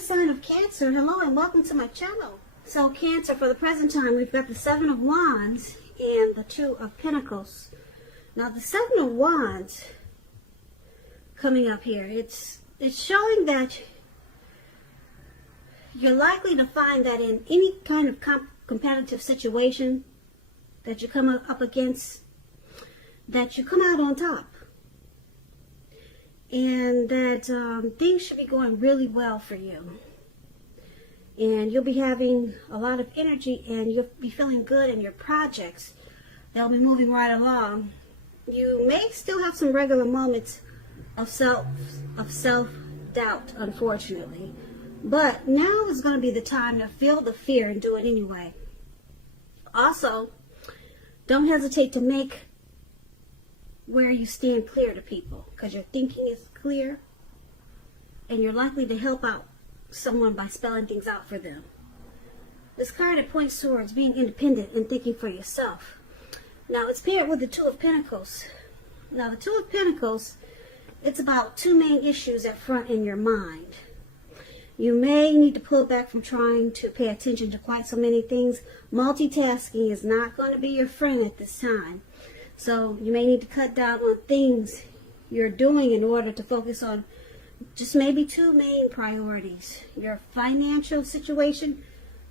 the sign of Cancer. Hello and welcome to my channel. So Cancer, for the present time, we've got the Seven of Wands and the Two of Pentacles. Now the Seven of Wands coming up here, it's showing that you're likely to find that in any kind of competitive situation that you come up against, that you come out on top. And that things should be going really well for you. And you'll be having a lot of energy and you'll be feeling good in your projects. They'll be moving right along. You may still have some regular moments of self-doubt, unfortunately. But now is going to be the time to feel the fear and do it anyway. Also, don't hesitate to make where you stand clear to people, because your thinking is clear and you're likely to help out someone by spelling things out for them. This card, it points towards being independent and thinking for yourself. Now it's paired with the Two of Pentacles. Now the Two of Pentacles, it's about two main issues at front in your mind. You may need to pull back from trying to pay attention to quite so many things. Multitasking is not going to be your friend at this time. So you may need to cut down on things you're doing in order to focus on just maybe two main priorities. Your financial situation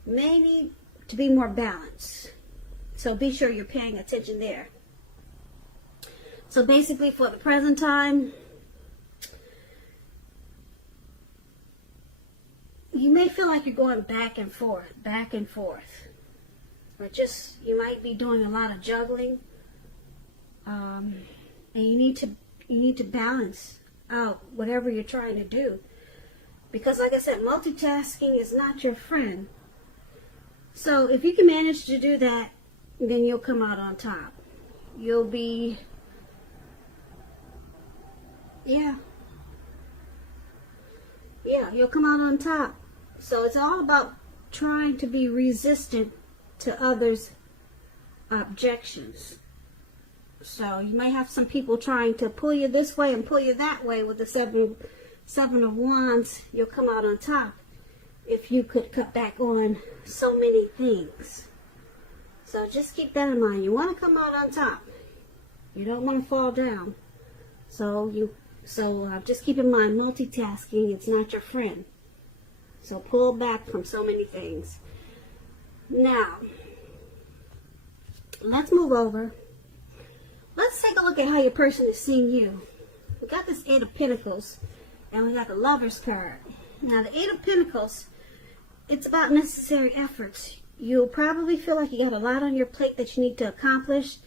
may need to be more balanced. So be sure you're paying attention there. So basically for the present time, you may feel like you're going back and forth. Or just, you might be doing a lot of juggling. And you need to balance out whatever you're trying to do, because like I said, multitasking is not your friend. So if you can manage to do that, then you'll come out on top. You'll be, you'll come out on top. So it's all about trying to be resistant to others' objections. So you may have some people trying to pull you this way and pull you that way with the Seven of Wands. You'll come out on top if you could cut back on so many things. So just keep that in mind. You want to come out on top. You don't want to fall down. So just keep in mind, multitasking, it's not your friend. So pull back from so many things. Now, let's move over. Let's take a look at how your person is seeing you. We got this Eight of Pentacles, and we got the Lover's card. Now, the Eight of Pentacles, it's about necessary efforts. You'll probably feel like you got a lot on your plate that you need to accomplish.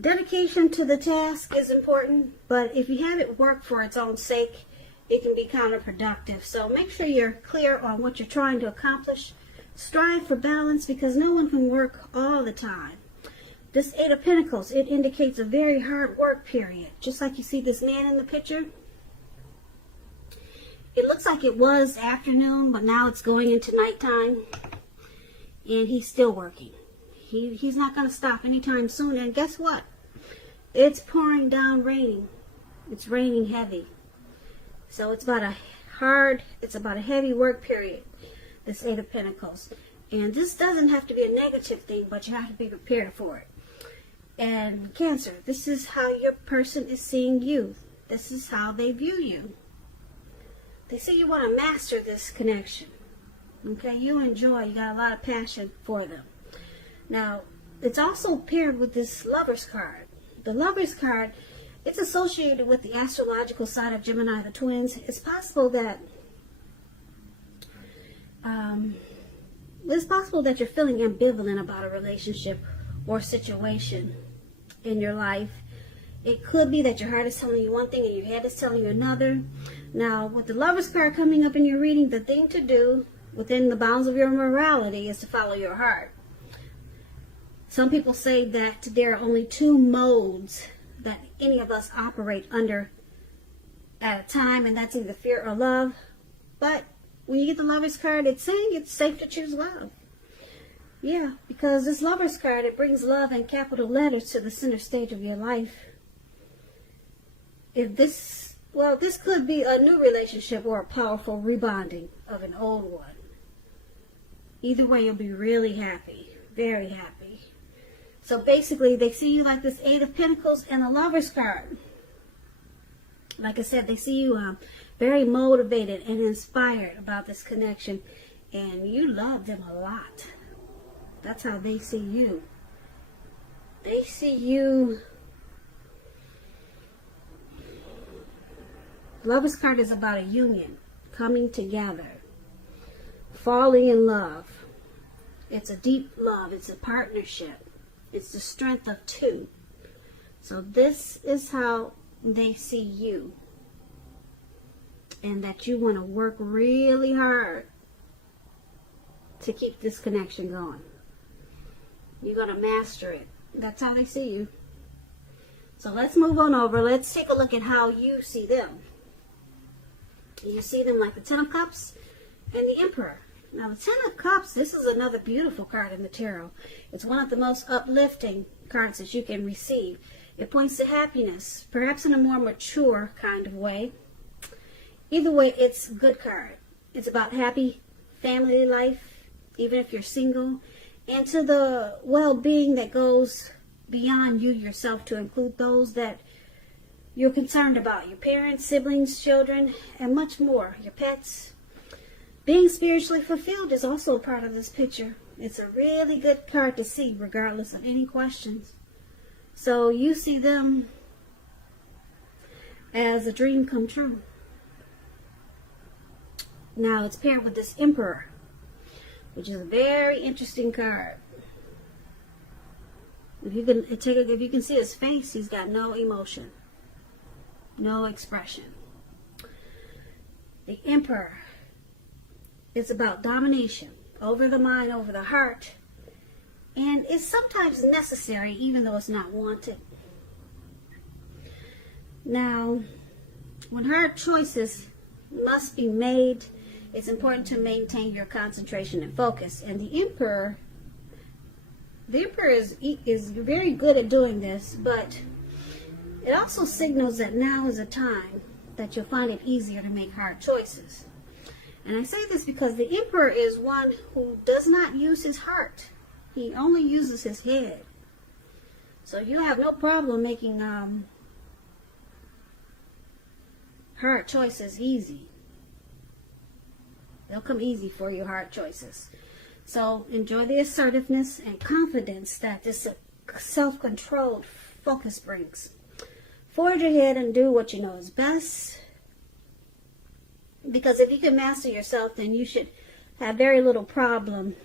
Dedication to the task is important, but if you have it work for its own sake, it can be counterproductive. So make sure you're clear on what you're trying to accomplish. Strive for balance, because no one can work all the time. This Eight of Pentacles, it indicates a very hard work period. Just like you see this man in the picture. It looks like it was afternoon, but now it's going into nighttime. And he's still working. He's not going to stop anytime soon. And guess what? It's pouring down raining. It's raining heavy. So it's about a heavy work period, this Eight of Pentacles. And this doesn't have to be a negative thing, but you have to be prepared for it. And Cancer, this is how your person is seeing you. This is how they view you. They say you want to master this connection. Okay, you enjoy, you got a lot of passion for them. Now, it's also paired with this Lover's card. The Lover's card, it's associated with the astrological side of Gemini, the twins. It's possible that you're feeling ambivalent about a relationship or situation in your life. It could be that your heart is telling you one thing and your head is telling you another. Now, with the Lover's card coming up in your reading, the thing to do within the bounds of your morality is to follow your heart. Some people say that there are only two modes that any of us operate under at a time, and that's either fear or love. But when you get the Lover's card, it's saying it's safe to choose love. Yeah, because this Lover's card, it brings love in capital letters to the center stage of your life. If this Well, this could be a new relationship or a powerful rebonding of an old one. Either way, you'll be really happy, very happy. So basically, they see you like this Eight of Pentacles and the Lover's card. Like I said, they see you very motivated and inspired about this connection, and you love them a lot. That's how they see you. They see you. Lover's card is about a union, coming together, falling in love. It's a deep love. It's a partnership. It's the strength of two. So this is how they see you. And that you want to work really hard to keep this connection going. You're going to master it. That's how they see you. So let's move on over. Let's take a look at how you see them. You see them like the Ten of Cups and the Emperor. Now the Ten of Cups, this is another beautiful card in the tarot. It's one of the most uplifting cards that you can receive. It points to happiness, perhaps in a more mature kind of way. Either way, it's a good card. It's about happy family life, even if you're single, and to the well-being that goes beyond you yourself to include those that you're concerned about, your parents, siblings, children, and much more, your pets. Being spiritually fulfilled is also a part of this picture. It's a really good card to see regardless of any questions. So you see them as a dream come true. Now it's paired with this Emperor, which is a very interesting card. If you can see his face, he's got no emotion, no expression. The Emperor is about domination over the mind, over the heart, and it's sometimes necessary even though it's not wanted. Now, when hard choices must be made, it's important to maintain your concentration and focus. And the Emperor is very good at doing this, but it also signals that now is a time that you'll find it easier to make hard choices. And I say this because the Emperor is one who does not use his heart. He only uses his head. So you have no problem making hard choices easy. They'll come easy for you, hard choices. So enjoy the assertiveness and confidence that this self-controlled focus brings. Forge ahead and do what you know is best. Because if you can master yourself, then you should have very little problem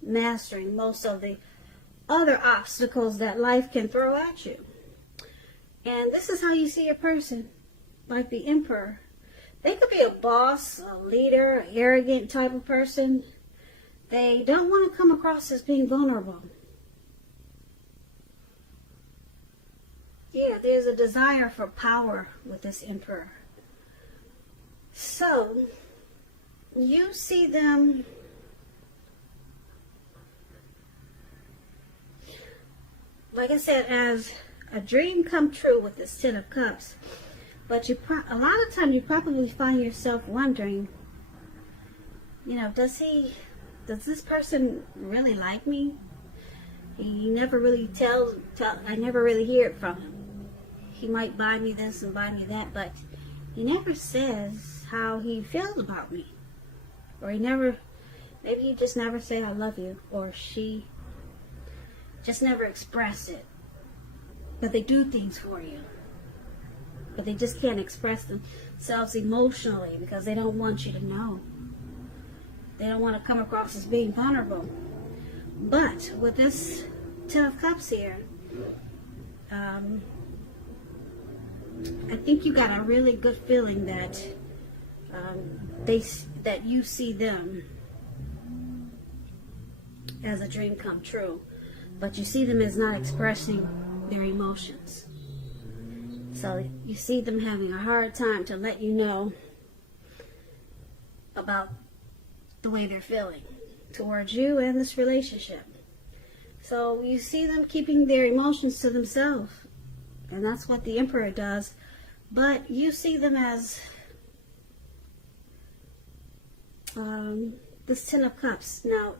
mastering most of the other obstacles that life can throw at you. And this is how you see a person, like the Emperor. They could be a boss, a leader, an arrogant type of person. They don't want to come across as being vulnerable. Yeah, there's a desire for power with this Emperor. So, you see them like I said, as a dream come true with this Ten of Cups. But a lot of times you probably find yourself wondering, you know, does this person really like me? He never really I never really hear it from him. He might buy me this and buy me that, but he never says how he feels about me. Or maybe he just never say I love you, or she just never express it. But they do things for you. But they just can't express themselves emotionally because they don't want you to know. They don't want to come across as being vulnerable. But with this Ten of Cups here, I think you got a really good feeling that that you see them as a dream come true, but you see them as not expressing their emotions. So you see them having a hard time to let you know about the way they're feeling towards you and this relationship. So you see them keeping their emotions to themselves. And that's what the Emperor does But you see them as this Ten of Cups. Now,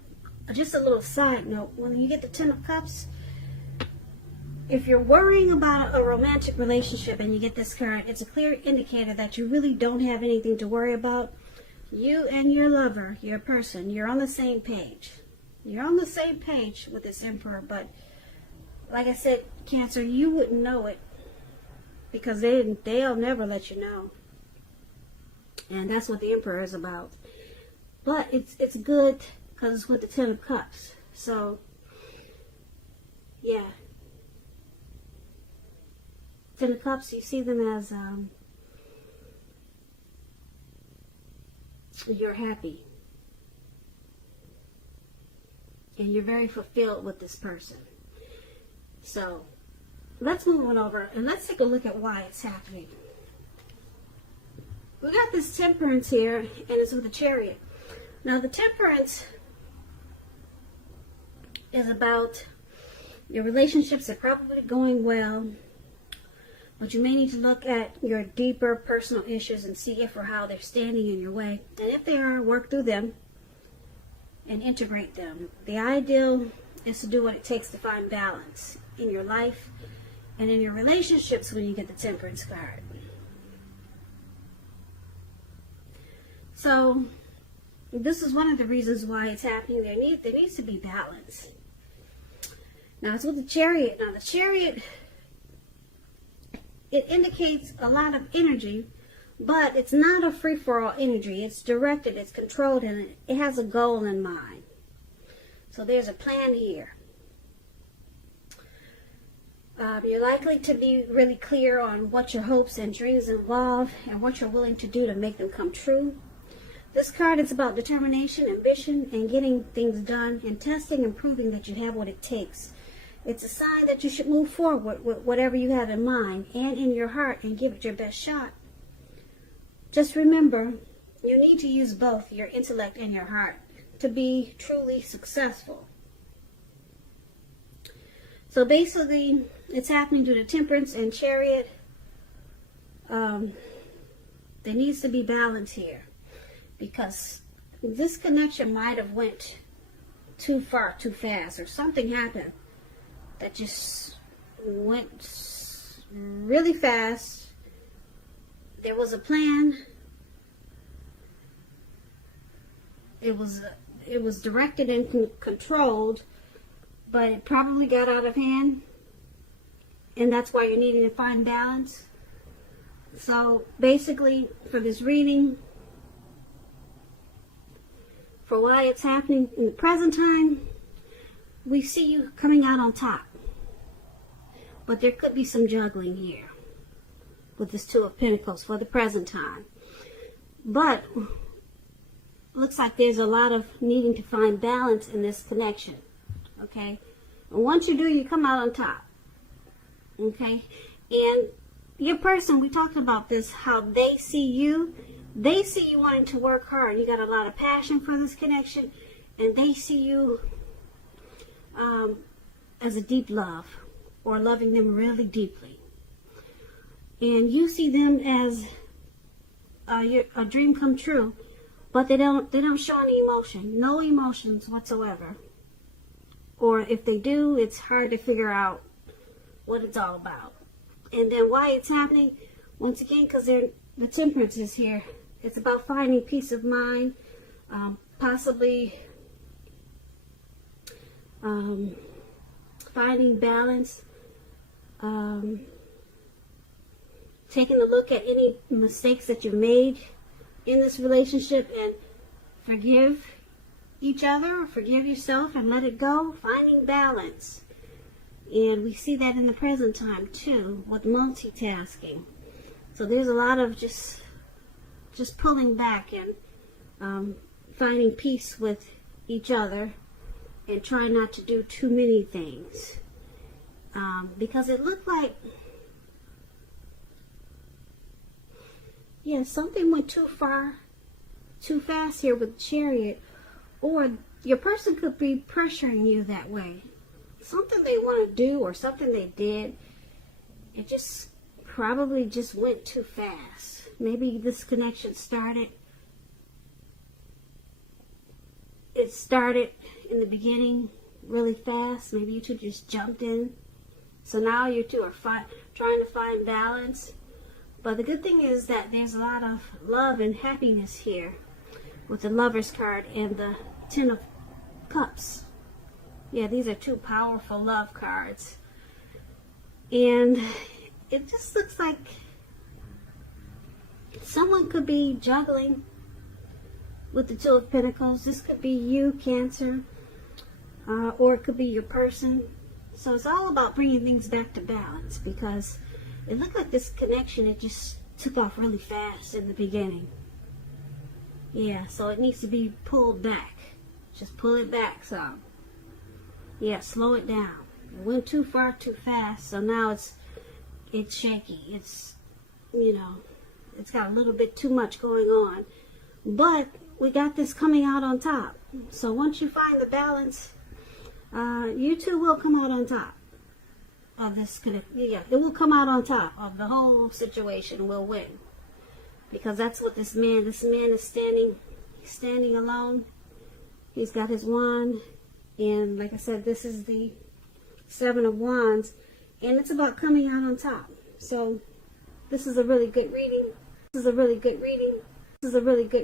just a little side note, when you get the Ten of Cups, if you're worrying about a romantic relationship and you get this card, it's a clear indicator that you really don't have anything to worry about. You and your lover, your person, you're on the same page. You're on the same page with this Emperor, but like I said, Cancer, you wouldn't know it because they'll never let you know. And that's what the Emperor is about. But it's good because it's with the Ten of Cups. So, yeah. Ten of Cups, you see them as you're happy. And you're very fulfilled with this person. So, let's move on over and let's take a look at why it's happening. We got this Temperance here, and it's with the Chariot. Now, the Temperance is about your relationships are probably going well, but you may need to look at your deeper personal issues and see if or how they're standing in your way. And if they are, work through them and integrate them. The ideal is to do what it takes to find balance in your life and in your relationships when you get the Temperance card. So, this is one of the reasons why it's happening. There needs to be balance. Now, it's with the Chariot. Now, the Chariot, it indicates a lot of energy, but it's not a free-for-all energy. It's directed, it's controlled, and it has a goal in mind. So there's a plan here. You're likely to be really clear on what your hopes and dreams involve and what you're willing to do to make them come true. This card is about determination, ambition, and getting things done, and testing and proving that you have what it takes. It's a sign that you should move forward with whatever you have in mind and in your heart and give it your best shot. Just remember, you need to use both your intellect and your heart to be truly successful. So basically, it's happening to the Temperance and Chariot. There needs to be balance here, because this connection might have went too far, too fast, or something happened that just went really fast. There was a plan. It was directed and controlled, but it probably got out of hand, and that's why you're needing to find balance. So basically, for this reading, for why it's happening in the present time, we see you coming out on top. But there could be some juggling here with this Two of Pentacles for the present time. But looks like there's a lot of needing to find balance in this connection. Okay? And once you do, you come out on top. Okay? And your person, we talked about this, how they see you. They see you wanting to work hard. You got a lot of passion for this connection. And they see you as a deep love, or loving them really deeply. And you see them as a dream come true, but they don't show any emotion, no emotions whatsoever. Or if they do, it's hard to figure out what it's all about. And then why it's happening, once again, because the Temperance is here. It's about finding peace of mind, possibly finding balance, taking a look at any mistakes that you've made in this relationship and forgive each other, forgive yourself and let it go, finding balance. And we see that in the present time too, with multitasking. So there's a lot of just pulling back and finding peace with each other and trying not to do too many things. Because it looked like, something went too far, too fast here with the Chariot. Or your person could be pressuring you that way. Something they want to do or something they did, it just probably just went too fast. Maybe this connection started in the beginning really fast. Maybe you two just jumped in. So now you two are trying to find balance. But the good thing is that there's a lot of love and happiness here with the Lover's card and the Ten of Cups. Yeah, these are two powerful love cards. And it just looks like someone could be juggling with the Two of Pentacles. This could be you, Cancer, or it could be your person. So it's all about bringing things back to balance, because it looked like this connection, it just took off really fast in the beginning. Yeah, so it needs to be pulled back. Just pull it back some. Yeah, slow it down. It went too far too fast, so now it's shaky. It's, you know, it's got a little bit too much going on. But we got this coming out on top. So once you find the balance, you two will come out on top of this. Yeah, it will come out on top of the whole situation. Will win, because that's what this man is standing alone. He's got his wand, and like I said, this is the Seven of Wands, and it's about coming out on top. So this is a really good reading. This is a really good reading. This is a really good